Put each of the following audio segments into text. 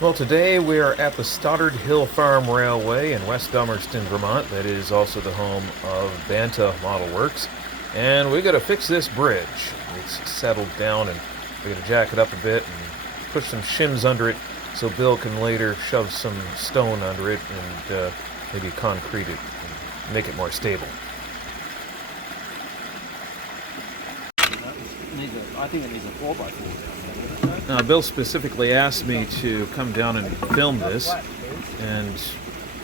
Well, today we are at the Stoddard Hill Farm Railway in West Dummerston, Vermont. That is also the home of Banta Modelworks. And we got to fix this bridge. It's settled down and we got to jack it up a bit and push some shims under it so Bill can later shove some stone under it and maybe concrete it and make it more stable. I think it needs a 4x4. Now, Bill specifically asked me to come down and film this and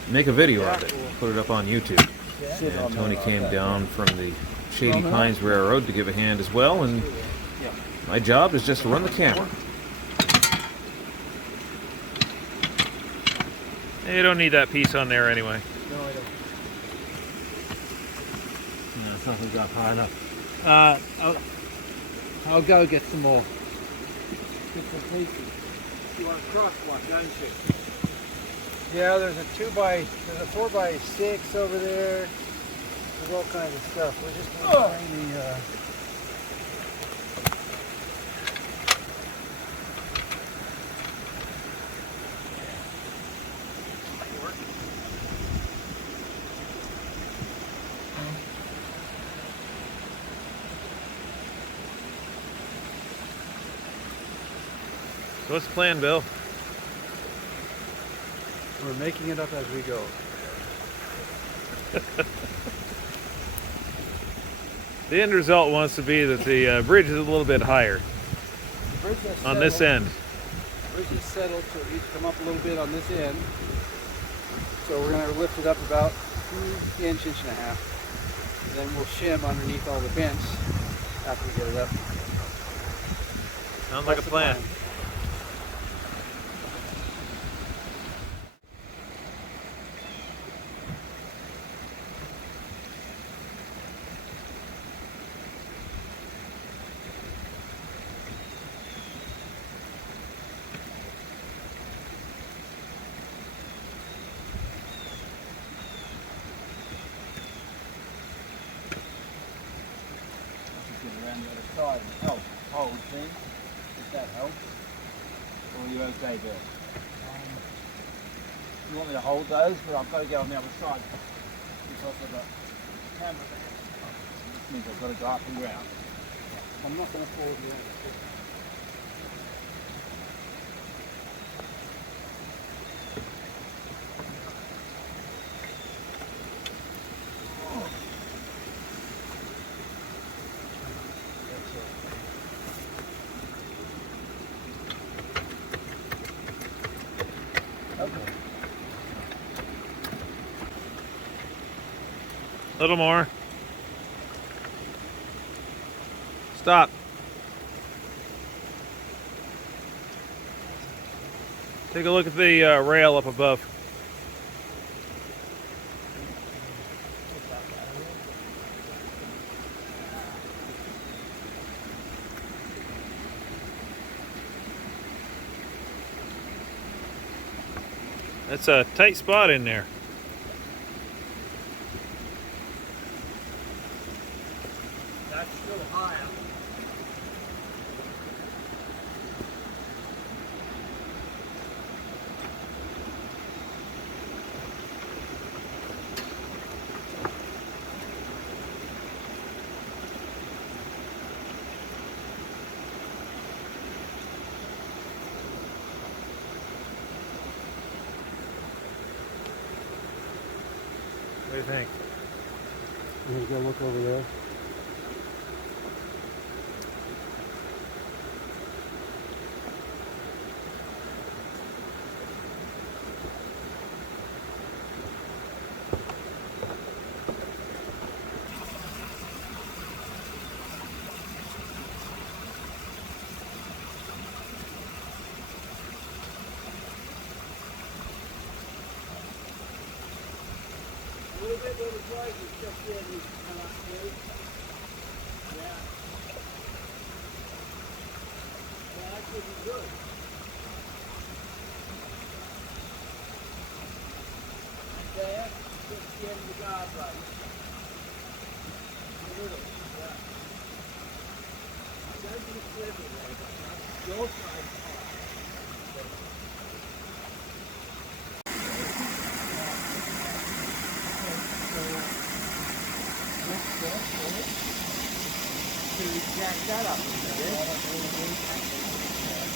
make a video of it, put it up on YouTube. And Tony came down from the Shady Pines Railroad to give a hand as well, and my job is just to run the camera. You don't need that piece on there anyway. No, I don't. No, something's up high enough. I'll go get some more bits and pieces. You want a cross one, don't you? Yeah, there's a 4x6 over there. There's all kinds of stuff. We're just going to find the So what's the plan, Bill? We're making it up as we go. The end result wants to be that the bridge is a little bit higher The bridge is on this end. The bridge is settled, so it needs to come up a little bit on this end. So we're going to lift it up about an inch, inch and a half. And then we'll shim underneath all the vents after we get it up. Sounds like a plan. Around the other side and help hold things. Does that help? Or are you okay there? You want me to hold those, but I've got to get on the other side because of the camera there. Which means I've got to go up and round. I'm not going to fold the end. A little more. Stop. Take a look at the rail up above. That's a tight spot in there. That's still higher. What do you think? You go look over there. A little bit where the drive is just there needs to come up through. Yeah. Yeah, that should be good. And there, just the end of the guardrail. In the middle, yeah. Don't be clever there, but your side is high. jack that up.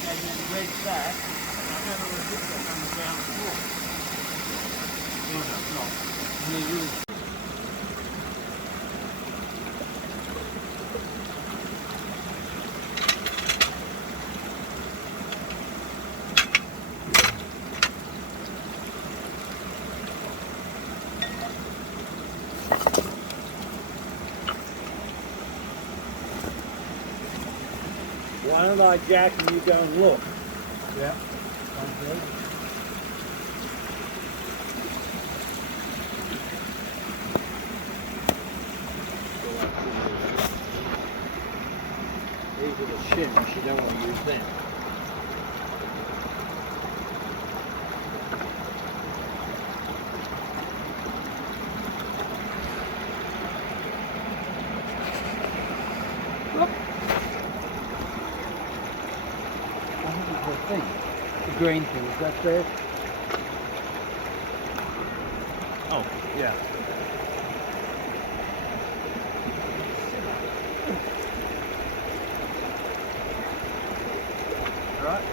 And then raise that. And I'm going to resist it on the ground floor. No. And then you why don't I jack and you go and look? Yeah. Sounds good. These are the shims, you don't want to use them. Thing. The green thing, is that there? Oh, yeah. Right.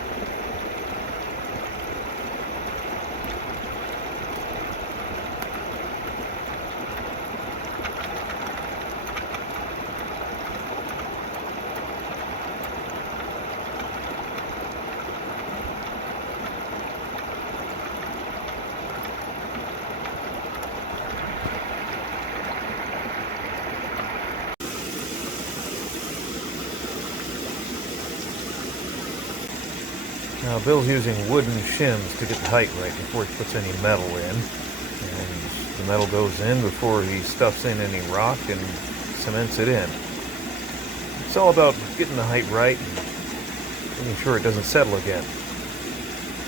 Now Bill's using wooden shims to get the height right before he puts any metal in. And the metal goes in before he stuffs in any rock and cements it in. It's all about getting the height right and making sure it doesn't settle again.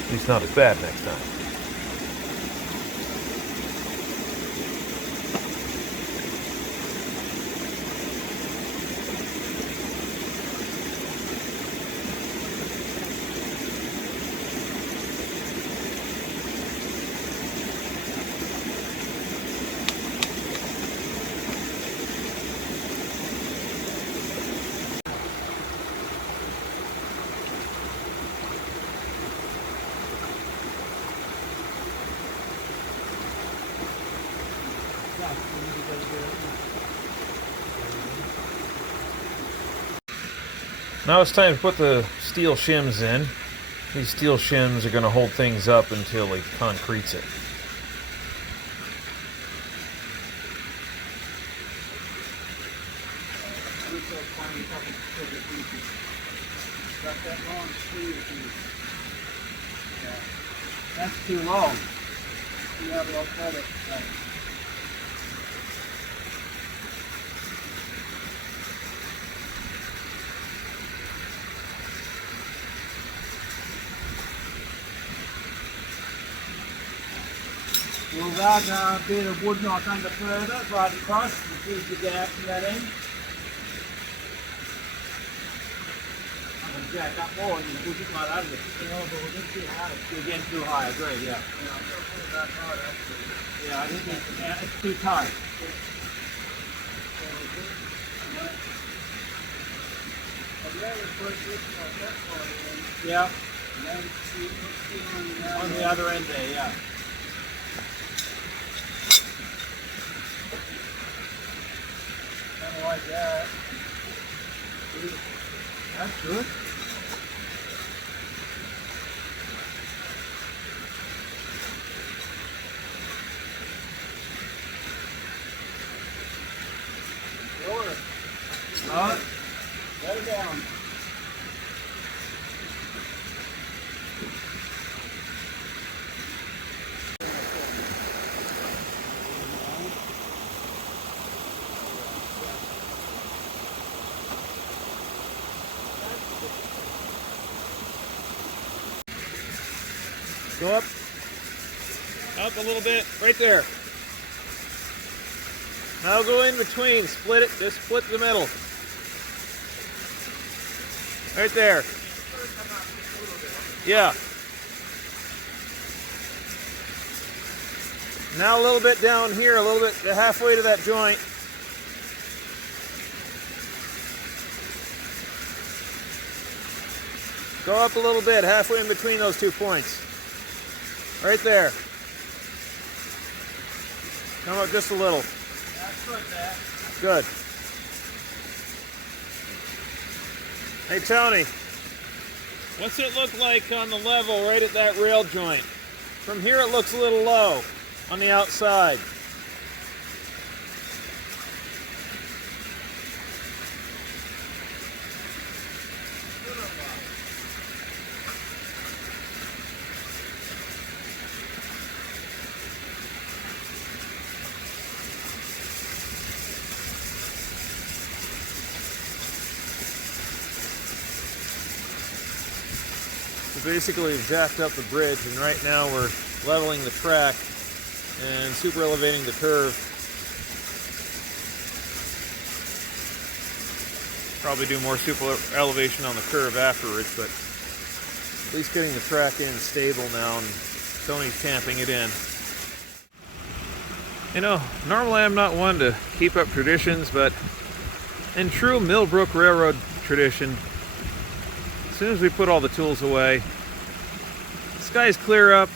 At least not as bad next time. Now it's time to put the steel shims in. These steel shims are going to hold things up until he concretes it. That's too long. You have it all cut it. Right. We'll run a bit of wood knot under further, right across, and see if you get out to that end. I'm going to jack up more and you push it right under it. You're getting too high, I agree, yeah. Yeah, I think it's too tight. Yeah. On the other end there, yeah. Kind of like that. That's good. Lower it. All right. Let it down. Go up. Up a little bit. Right there. Now go in between. Split it. Just split the middle. Right there. Yeah. Now a little bit down here, a little bit halfway to that joint. Go up a little bit, halfway in between those 2 points. Right there. Come up just a little. That's good, Dad. Good. Hey Tony, what's it look like on the level right at that rail joint? From here it looks a little low on the outside. So basically we've jacked up the bridge, and right now we're leveling the track and super elevating the curve. Probably do more super elevation on the curve afterwards, but at least getting the track in stable now, and Tony's tamping it in. You know, normally I'm not one to keep up traditions, but in true Millbrook Railroad tradition, as soon as we put all the tools away, the skies clear up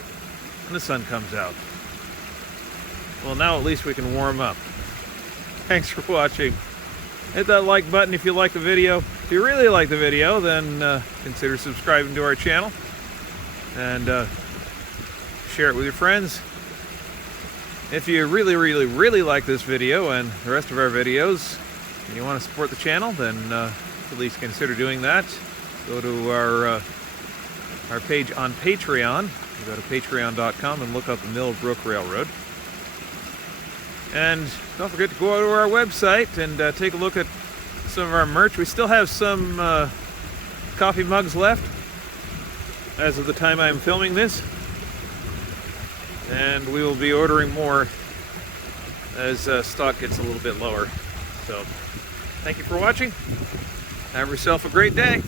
and the sun comes out. Well, now at least we can warm up. Thanks for watching. Hit that like button if you like the video. If you really like the video, then consider subscribing to our channel and share it with your friends. If you really like this video and the rest of our videos and you want to support the channel, then at least consider doing that. Go to our page on Patreon. You go to patreon.com and look up the Millbrook Railroad. And don't forget to go to our website and take a look at some of our merch. We still have some coffee mugs left as of the time I'm filming this. And we will be ordering more as stock gets a little bit lower. So, thank you for watching. Have yourself a great day.